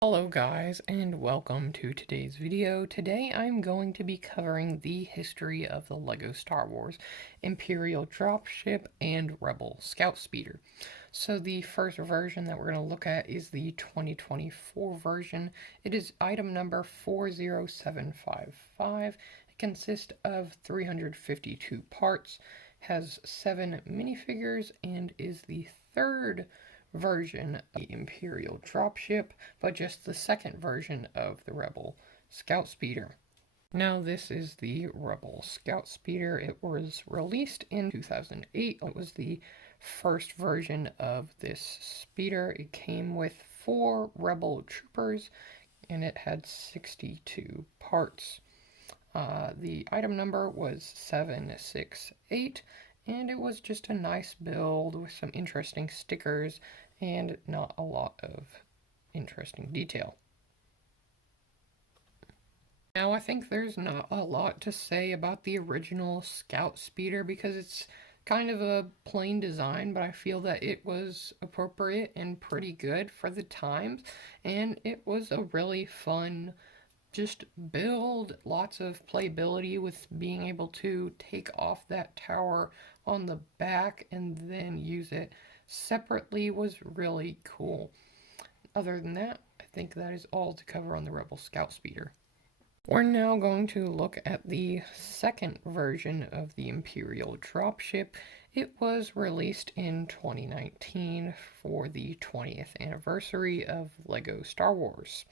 Hello guys, and welcome to today's video. Today I'm going to be covering the history of the LEGO Star Wars Imperial Dropship and Rebel Scout Speeder. So the first version that we're going to look at is the 2024 version. It is item number 40755. It consists of 352 parts, has 7 minifigures, and is the third version of the Imperial Dropship, but just the second version of the Rebel Scout Speeder. Now this is the Rebel Scout Speeder. It was released in 2008. It was the first version of this speeder. It came with 4 Rebel troopers and it had 62 parts. The item number was 768, and it was just a nice build with some interesting stickers and not a lot of interesting detail. Now, I think there's not a lot to say about the original Scout Speeder because it's kind of a plain design, but I feel that it was appropriate and pretty good for the times, and it was a really fun just build. Lots of playability with being able to take off that tower on the back and then use it separately was really cool. Other than that, I think that is all to cover on the Rebel Scout Speeder. We're now going to look at the second version of the Imperial Dropship. It was released in 2019 for the 20th anniversary of LEGO Star Wars.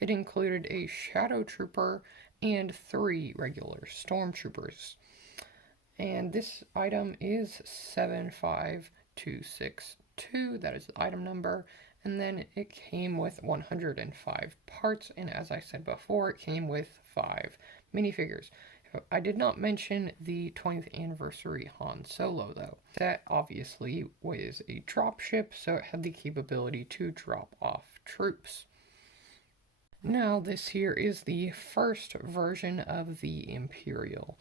It included a Shadow Trooper and 3 regular Stormtroopers. And this item is 75262, that is the item number. And then it came with 105 parts, and as I said before, it came with 5 minifigures. I did not mention the 20th anniversary Han Solo, though. That obviously was a dropship, so it had the capability to drop off troops. Now, this here is the first version of the Imperial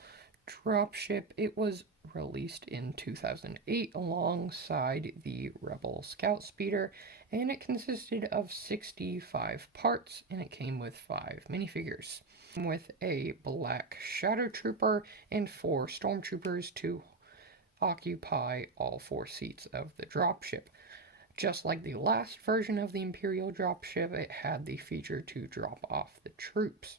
Dropship. It was released in 2008 alongside the Rebel Scout Speeder, and it consisted of 65 parts, and it came with 5 minifigures, with a black Shadow Trooper and 4 Stormtroopers to occupy all 4 seats of the dropship. Just like the last version of the Imperial Dropship, it had the feature to drop off the troops.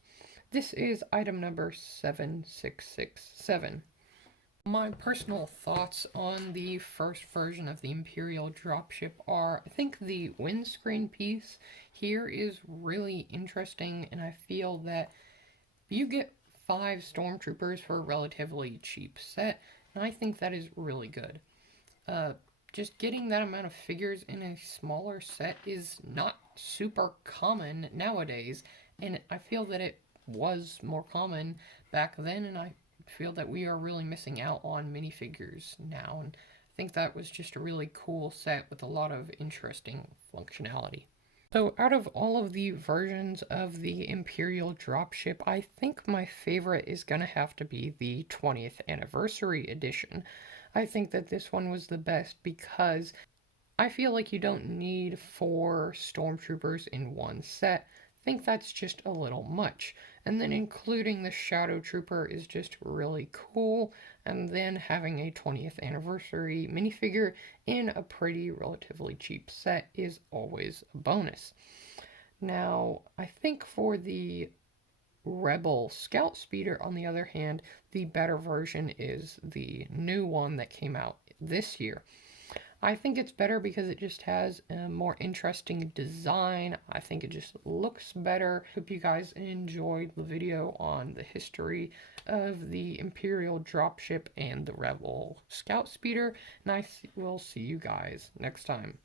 This is item number 7667. My personal thoughts on the first version of the Imperial Dropship are, I think the windscreen piece here is really interesting, and I feel that you get 5 Stormtroopers for a relatively cheap set, and I think that is really good. Just getting that amount of figures in a smaller set is not super common nowadays, and I feel that it was more common back then, and I feel that we are really missing out on minifigures now, and I think that was just a really cool set with a lot of interesting functionality. So out of all of the versions of the Imperial Dropship, I think my favorite is going to have to be the 20th Anniversary Edition. I think that this one was the best because I feel like you don't need 4 Stormtroopers in one set. I think that's just a little much. And then including the Shadow Trooper is just really cool. And then having a 20th anniversary minifigure in a pretty relatively cheap set is always a bonus. Now, I think for the Rebel Scout Speeder, on the other hand, the better version is the new one that came out this year. I think it's better because it just has a more interesting design. I think it just looks better. Hope you guys enjoyed the video on the history of the Imperial Dropship and the Rebel Scout Speeder, and I will see you guys next time.